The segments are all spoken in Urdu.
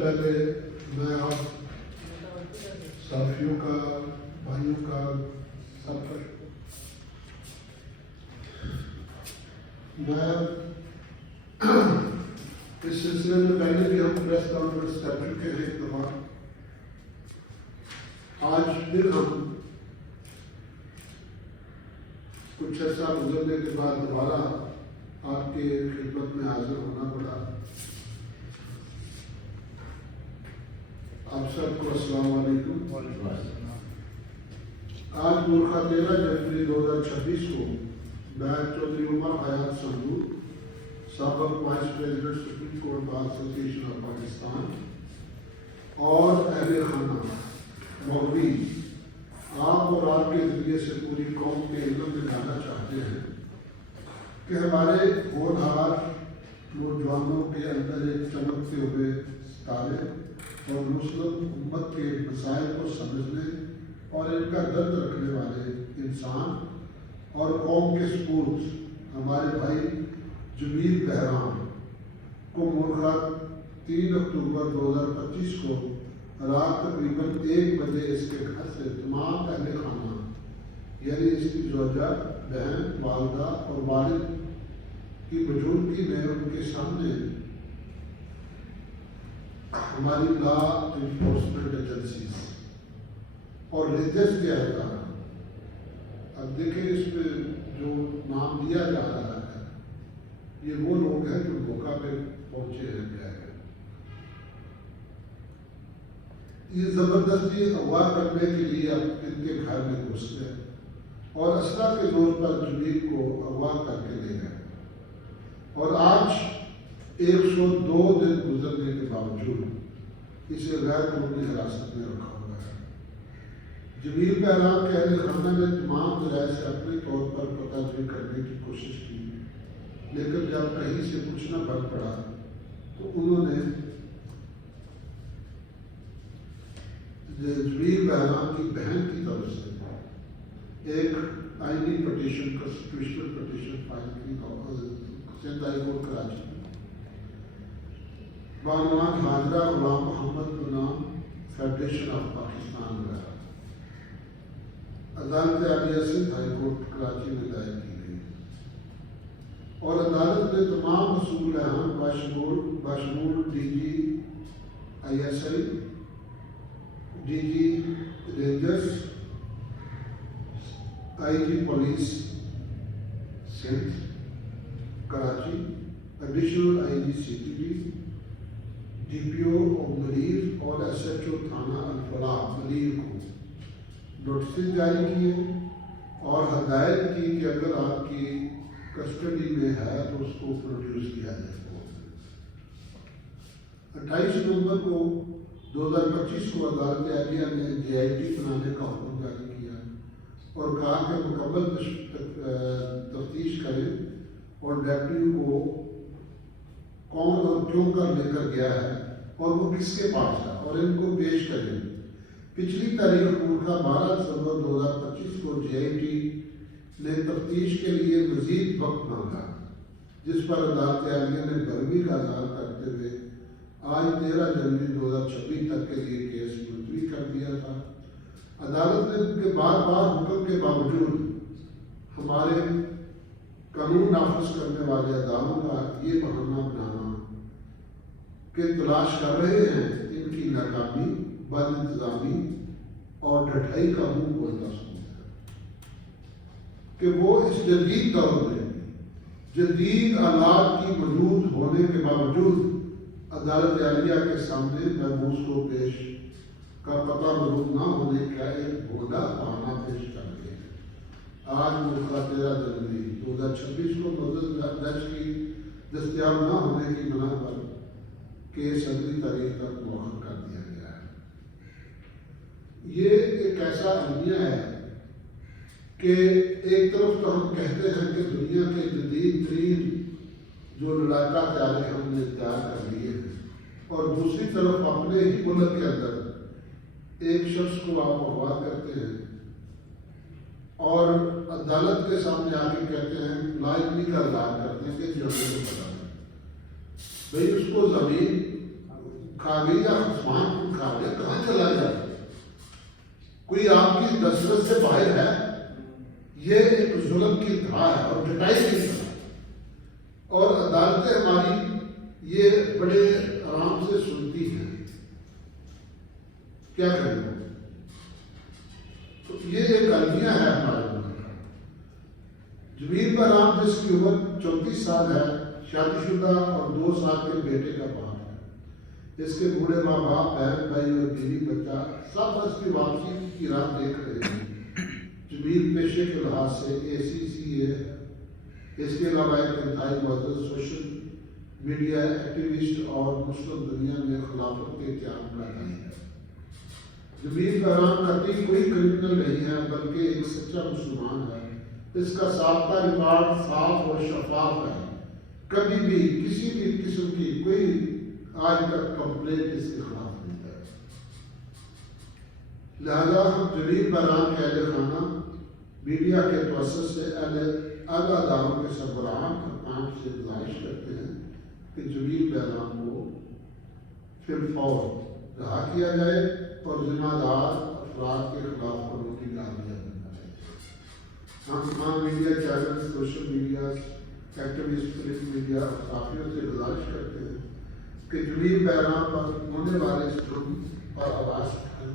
پہلے میں آپ صحافیوں کا، بھائیوں کا، سب کا میں اس سلسلے میں پہلے بھی ہم پریس کانفرنس کر چکے ہیں ایک دفعہ. آج پھر ہم کچھ عرصہ گزرنے کے بعد دوبارہ آپ کے خدمت میں حاضر ہونا پڑا. آپ سب کو السلام علیکم. آج مورخہ 13 جنوری 2026 کو میں چودھری عمر حیات سنگو، سابق vice president supreme court bar ایسوسی آف پاکستان اور اہل خانہ مغوی، آپ اور آپ کے ذریعے سے پوری قوم کے علم میں لانا چاہتے ہیں کہ ہمارے ہونہار نوجوانوں کے اندر ایک چمکتے ہوئے ستارے اور مسلم امت کے مسائل کو سمجھنے اور ان کا درد رکھنے والے انسان اور قوم کے سپورٹ ہمارے بھائی جمیل بہرام کو مورخہ 3 اکتوبر 2025 کو رات تقریباً 1 بجے اس کے گھر سے تمام اہل خانہ یعنی اس کی زوجہ، بہن، والدہ اور والد کی موجودگی میں ان کے سامنے ہماری لا انفورسمنٹ ایجنسیز اور ریلیجس کے اہلکار، اب دیکھیں اس میں جو نام دیا جا رہا ہے یہ وہ لوگ ہیں جو موقع پہ پہنچے ہیں. یہ زبردستی اغوا کرنے کے لیے اب ان کے گھر میں گھس گئے اور اسلحہ کے زور پر جمیل کو اغوا کر کے لے گئے اور آج 102 دن گزرنے کے باوجود اسے غیر قانونی حراست میں رکھا ہوا ہے. جمیل بہرام کے اہل خانہ نے تمام ذرائع سے اپنے طور پر پتہ جوئی کرنے کی کوشش کی، لیکن جب کہیں سے پوچھنا بن پڑا تو انہوں نے جمیل بہرام کی بہن کی طرف سے ایک آئینی پٹیشن، کانسٹیٹیوشنل پٹیشن فائل کی سندھ ہائی کورٹ کراچی میں بعنوان حاجرہ غلام محمد بنام فیڈریشن آف پاکستان وغیرہ عدالت عالیہ سندھ ہائی کورٹ کراچی میں دائر کی گئی اور عدالت نے تمام مسئول اہم بشمول D G ISI، D G rangers, IG police Sindh Karachi, additional IG CTV، DPO Malir اور SHO تھانہ الفلاح ملیر کو نوٹسز جاری کیے اور ہدایت کی کہ اگر آپ کی کسٹڈی میں ہے تو اس کو پروڈیوس کیا جائے. 28 نومبر کو 2025 کو عدالت عالیہ نے JIT بنانے کا حکم جاری کیا اور کہا کہ مکمل تفتیش کریں اور ڈیپٹی کو کون اور کیوں کر لے کر گیا ہے اور وہ کس کے پاس ہے اور ان کو پیش کریں. پچھلی تاریخ مورخہ 12 دسمبر 2025 کو JIT نے تفتیش کے لیے مزید وقت مانگا، جس پر عدالت عالیہ نے برہمی کا اظہار کرتے ہوئے آج 13 جنوری 2026 تک کے لیے کیس ملتوی کر دیا تھا. عدالت نے ان کے بار بار حکم کے باوجود ہمارے قانون نافذ کرنے والے اداروں کا یہ بہانہ بنانا کہ تلاش کر رہے ہیں ان کی ناکامی، بد انتظامی اور ڈھٹائی کا منہ کھولتا ثبوت ہے کہ وہ اس جدید دور میں جدید آلات کی موجود ہونے کے باوجود عدالت عالیہ کے سامنے محبوس کو پیش کا پتہ معلوم نہ ہونے کا ایک بھولا بہانہ پیش کر کے آج مورخہ 13 جنوری 2026 کو مدت جج کی دستیاب نہ ہونے کی بنا پر کیس اگلی تاریخ تک مؤخر کر دیا گیا ہے. یہ ایک ایسا المیہ ہے کہ ایک طرف تو ہم کہتے ہیں کہ دنیا کے جدید ترین جو لڑاکا تیارے ہم نے تیار کر لیے ہیں اور دوسری طرف اپنے ہی ملک کے اندر ایک شخص کو آپ اغوا کرتے ہیں اور عدالت کے سامنے آ کے کہتے ہیں لائبلی کا اظہار کرتے ہیں کہ جی ہمیں پتا ہے بھائی اس کو زمین کابیہ خصمان کو کھا لیا، کہاں چلا گیا؟ کوئی آپ کی دسترس سے باہر ہے؟ یہ ایک ظلم کی انتہا ہے اور ڈٹائی کی انتہا ہے، اور عدالتیں ہماری یہ بڑے آرام سے سنتی ہیں، کیا کریں؟ تو یہ ایک المیہ ہے ہمارے ملک کا۔ جمیل بہرام جس کی عمر 34 سال ہے، شادی شدہ اور 2 سال کے بیٹے کا باپ ہے، اس کے بوڑھے ماں باپ، بہن بھائی اور بیوی بچہ سب اس کی واپسی کی راہ دیکھ رہے ہیں۔ جمیل پیشے کے لحاظ سے ACCA ہے، اس کے علاوہ ایک انتہائی معزز سوشل میڈیا ایکٹیوسٹ اور مسلم دنیا میں خلافت کے قیام کا ہے۔ جمیل بہرام قطعی کوئی کرمنل نہیں ہے، بلکہ ایک سچا مسلمان ہے۔ اس کا سابقہ ریکارڈ صاف اور شفاف ہے، کبھی بھی کسی بھی قسم کی کوئی آج تک کمپلینٹ اس کے خلاف نہیں ہے۔ لہذا ہم جمیل بہرام کے اہل خانہ، میڈیا کے توسط سے اعلیٰ اداروں کے سربراہان حکام سے گزارش کرتے ہیں کہ جمیل بہرام کو فی الفور رہا کیا جائے اور ذمہ دار افراد کے خلاف قانونی کارروائی کرنا چاہیے۔ ہم تمام media channel, social media activist, print media اور صحافیوں سے گزارش کرتے ہیں کہ جمیل بہرام پر ہونے والے اس ظلم پر آواز اٹھائیں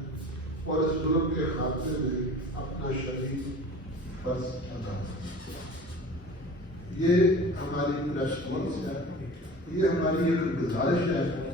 اور اس ظلم کے خاتمے میں اپنا شدید فرض ادا کریں۔ یہ ہماری پریس کانفرنس ہے، یہ ہماری ایک گزارش ہے